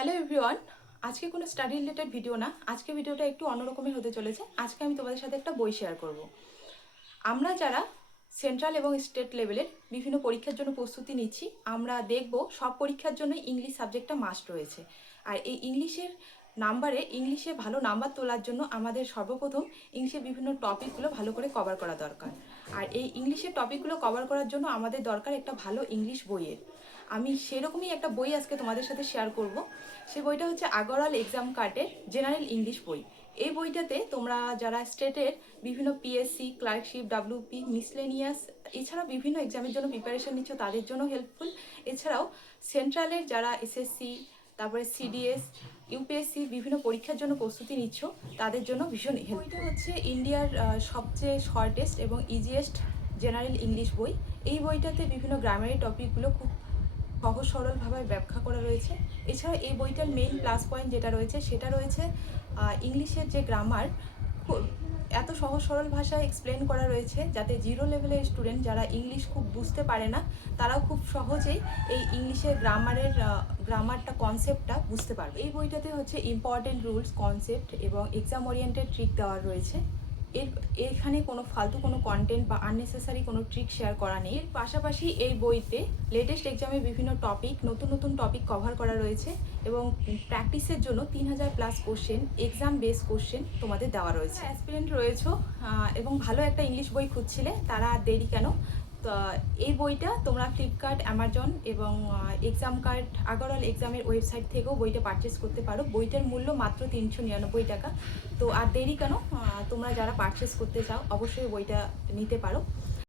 Hello everyone, আজকে কোনো study related video না। আজকে ভিডিওটা একটু অন্যরকমের হতে চলেছে। আজকে আমি তোমাদের সাথে একটা বই শেয়ার করব। আমরা যারা সেন্ট্রাল এবং স্টেট লেভেলের বিভিন্ন পরীক্ষার জন্য প্রস্তুতি নিচ্ছি, আমরা দেখব সব পরীক্ষার জন্য ইংলিশ সাবজেক্টটা মাস্ট রয়েছে। আর এই ইংলিশে ভালো নাম্বার তোলার জন্য আমাদের সর্বপ্রথম ইংলিশের বিভিন্ন টপিকগুলো ভালো করে কভার করা দরকার। আর এই ইংলিশের টপিকগুলো কভার করার জন্য আমাদের দরকার একটা ভালো ইংলিশ বইয়ের। আমি সেরকমই একটা বই আজকে তোমাদের সাথে শেয়ার করব। সেই বইটা হচ্ছে আগরওয়াল এক্সাম কার্ডের জেনারেল ইংলিশ বই। এই বইটাতে তোমরা যারা স্টেটের বিভিন্ন পিএসসি, ক্লার্কশিপ, ডাব্লিউপি, মিসলেনিয়াস এছাড়াও বিভিন্ন এক্সামের জন্য প্রিপারেশন নিচ্ছ তাদের জন্য হেল্পফুল। এছাড়াও সেন্ট্রালের যারা এসএসসি, তারপরে সিডিএস, ইউপিএসসি বিভিন্ন পরীক্ষার জন্য প্রস্তুতি নিচ্ছ তাদের জন্য ভীষণ হেল্প। বইটা হচ্ছে ইন্ডিয়ার সবচেয়ে শর্টেস্ট এবং ইজিয়েস্ট জেনারেল ইংলিশ বই। এই বইটাতে বিভিন্ন গ্রামারি টপিকগুলো খুব সহজ সরলভাবে ব্যাখ্যা করা রয়েছে। এছাড়া এই বইটার মেইন প্লাস পয়েন্ট যেটা রয়েছে সেটা রয়েছে ইংলিশের যে গ্রামার এত সহজ সরল ভাষায় এক্সপ্লেন করা রয়েছে, যাতে জিরো লেভেলের স্টুডেন্ট যারা ইংলিশ খুব বুঝতে পারে না তারাও খুব সহজেই এই ইংলিশের গ্রামারটা কনসেপ্টটা বুঝতে পারবে। এই বইটাতে হচ্ছে ইম্পর্টেন্ট রুলস, কনসেপ্ট এবং এক্সাম ওরিয়েন্টেড ট্রিক দেওয়া রয়েছে। এখানে কোনো ফালতু কোনো কন্টেন্ট বা আননেসেসারি কোনো ট্রিক শেয়ার করা নেই। এর পাশাপাশি এই বইতে লেটেস্ট এক্সামে বিভিন্ন নতুন নতুন টপিক কভার করা রয়েছে এবং প্র্যাকটিসের জন্য 3000+ কোশ্চেন, এক্সাম বেস কোশ্চেন তোমাদের দেওয়া রয়েছে। অ্যাসপিরেন্ট রয়েছে এবং ভালো একটা ইংলিশ বই খুঁজছিলে, তারা আর দেরি কেন? তো এই বইটা তোমরা ফ্লিপকার্ট, অ্যামাজন এবং আগরওয়াল এক্সামের ওয়েবসাইট থেকেও বইটা পারচেস করতে পারো। বইটার মূল্য মাত্র 399 টাকা। তো আর দেরি কেন? তোমরা যারা পারচেস করতে চাও অবশ্যই বইটা নিতে পারো।